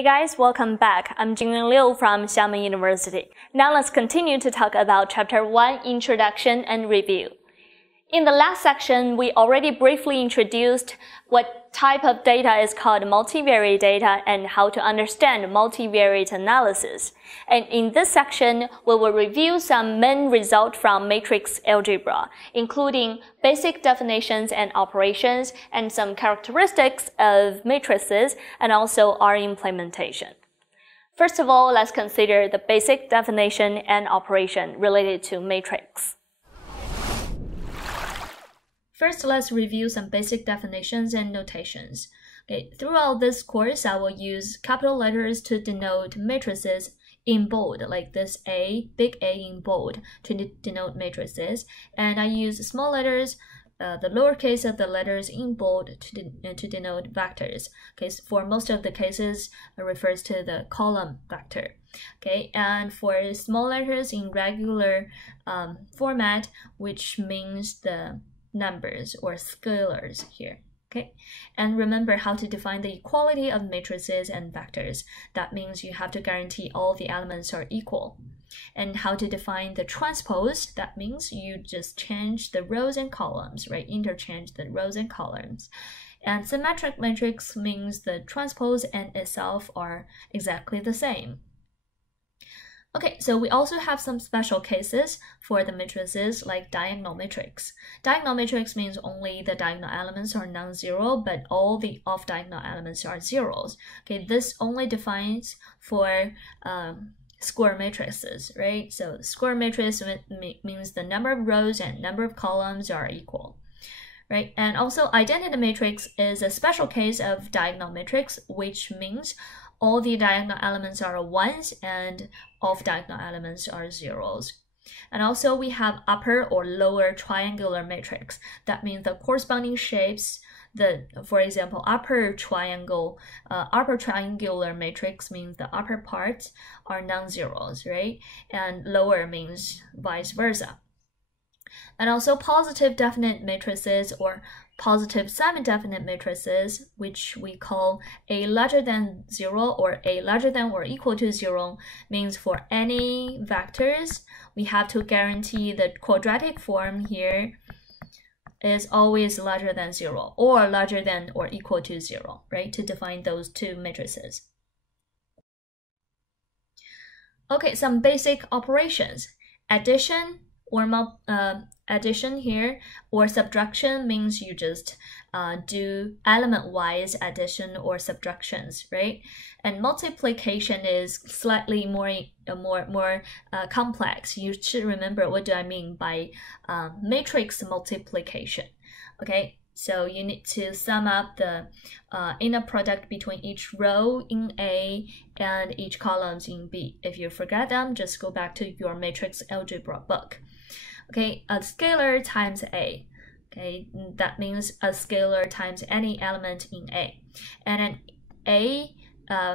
Hey guys, welcome back. I'm Jingyun Liu from Xiamen University. Now let's continue to talk about Chapter 1, Introduction and Review. In the last section, we already briefly introduced what type of data is called multivariate data and how to understand multivariate analysis. And in this section, we will review some main results from matrix algebra, including basic definitions and operations and some characteristics of matrices and also our implementation. First of all, let's consider the basic definition and operation related to matrix. First, let's review some basic definitions and notations. Okay, throughout this course, I will use capital letters to denote matrices in bold, like this A, big A in bold, to denote matrices. And I use small letters, the lowercase of the letters in bold to denote vectors. Okay, so for most of the cases, it refers to the column vector. Okay, and for small letters in regular format, which means the numbers or scalars here. Okay, and remember how to define the equality of matrices and vectors. That means you have to guarantee all the elements are equal. And how to define the transpose. That means you just change the rows and columns, right? Interchange the rows and columns. And symmetric matrix means the transpose and itself are exactly the same. Okay, so we also have some special cases for the matrices like diagonal matrix. Diagonal matrix means only the diagonal elements are non-zero, but all the off-diagonal elements are zeros. Okay, this only defines for square matrices, right? So square matrix means the number of rows and number of columns are equal. Right, and also identity matrix is a special case of diagonal matrix, which means all the diagonal elements are ones and off-diagonal elements are zeros. And also we have upper or lower triangular matrix. That means the corresponding shapes, for example, upper triangular matrix means the upper parts are non-zeros, right? And lower means vice versa. And also positive definite matrices or positive semi-definite matrices, which we call A larger than 0 or A larger than or equal to 0, means for any vectors, we have to guarantee the quadratic form here is always larger than 0 or larger than or equal to 0, right, to define those two matrices. Okay, some basic operations. Addition or addition here or subtraction means you just do element-wise addition or subtractions, right? And multiplication is slightly more complex. You should remember what do I mean by matrix multiplication. Okay, so you need to sum up the inner product between each row in A and each columns in B. If you forget them, just go back to your matrix algebra book. Okay, a scalar times A. Okay, that means a scalar times any element in A. And an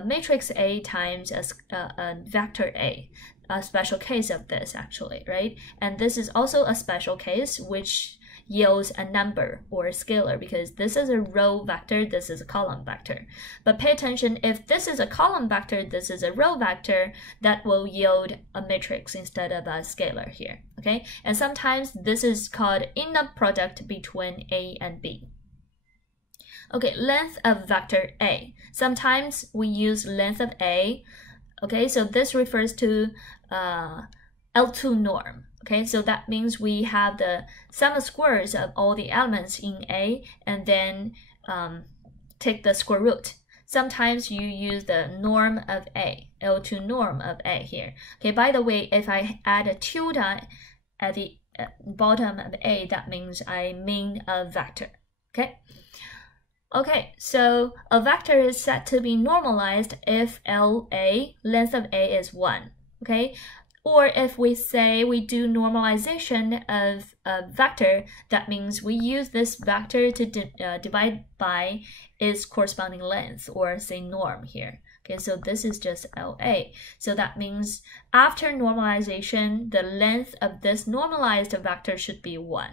matrix A times a vector A, a special case of this actually, right? And this is also a special case which yields a number or a scalar because this is a row vector, this is a column vector. But pay attention, if this is a column vector, this is a row vector, that will yield a matrix instead of a scalar here, okay? And sometimes this is called inner product between A and B. Okay, length of vector A. Sometimes we use length of A, okay? So this refers to L2 norm. Okay, so that means we have the sum of squares of all the elements in A and then take the square root. Sometimes you use the norm of A, L2 norm of A here. Okay, by the way, if I add a tilde at the bottom of A, that means I mean a vector. Okay? Okay, so a vector is said to be normalized if LA, length of A is 1. Okay? Or if we say we do normalization of a vector, that means we use this vector to divide by its corresponding length, or say norm here. Okay, so this is just LA. So that means after normalization, the length of this normalized vector should be 1.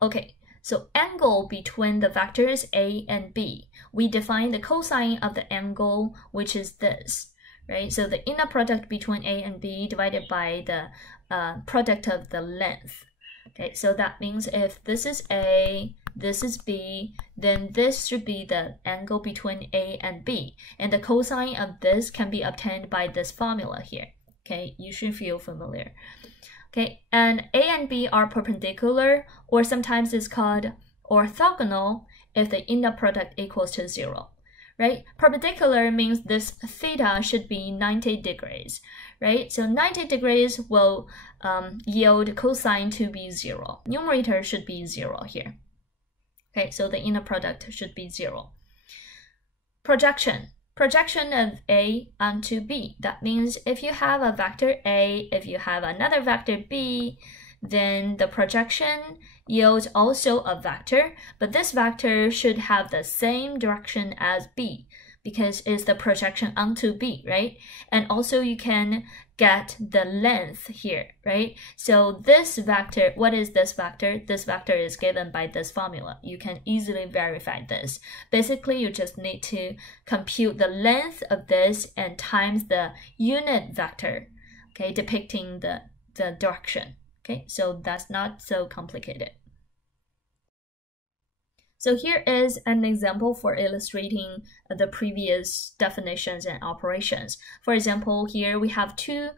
Okay, So angle between the vectors A and B, we define the cosine of the angle, which is this, right? So the inner product between A and B divided by the product of the length. Okay, so that means if this is A, this is B, then this should be the angle between A and B. And the cosine of this can be obtained by this formula here. Okay, you should feel familiar. Okay, and A and B are perpendicular, or sometimes it's called orthogonal if the inner product equals to 0. Right? Perpendicular means this theta should be 90 degrees, right? So 90 degrees will yield cosine to be 0. Numerator should be 0 here. Okay, so the inner product should be 0. Projection of A onto B. That means if you have a vector A, if you have another vector B, then the projection yields also a vector, but this vector should have the same direction as B because it's the projection onto B, right? And also you can get the length here, right? So this vector, what is this vector? This vector is given by this formula. You can easily verify this. Basically, you just need to compute the length of this and times the unit vector, okay, depicting the direction. Okay, so that's not so complicated. So here is an example for illustrating the previous definitions and operations. For example, here we have two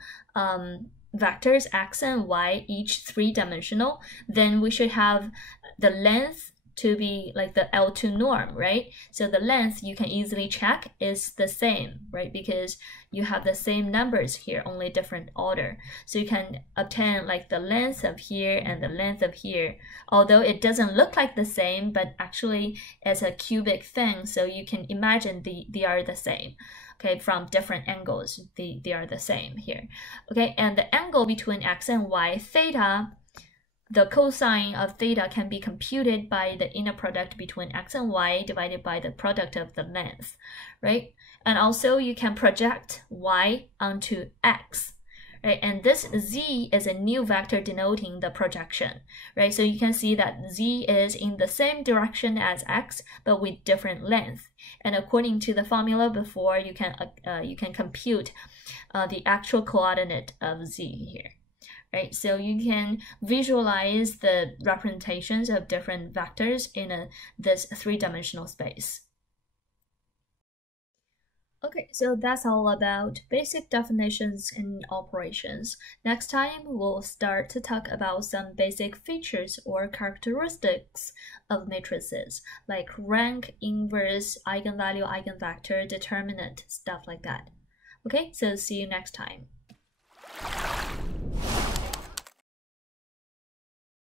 vectors, x and y, each three-dimensional. Then we should have the length to be like the L2 norm, right? So the length you can easily check is the same, right? Because you have the same numbers here, only different order. So you can obtain like the length of here and the length of here, although it doesn't look like the same, but actually it's a cubic thing. So you can imagine they are the same. Okay, from different angles, they are the same here. Okay, and the angle between x and y, theta, the cosine of theta can be computed by the inner product between x and y divided by the product of the length, right? And also you can project y onto x, right? And this z is a new vector denoting the projection, right? So you can see that z is in the same direction as x, but with different length. And according to the formula before, you can compute the actual coordinate of z here. Right, so you can visualize the representations of different vectors in this three-dimensional space. Okay, so that's all about basic definitions and operations. Next time, we'll start to talk about some basic features or characteristics of matrices, like rank, inverse, eigenvalue, eigenvector, determinant, stuff like that. Okay, so see you next time.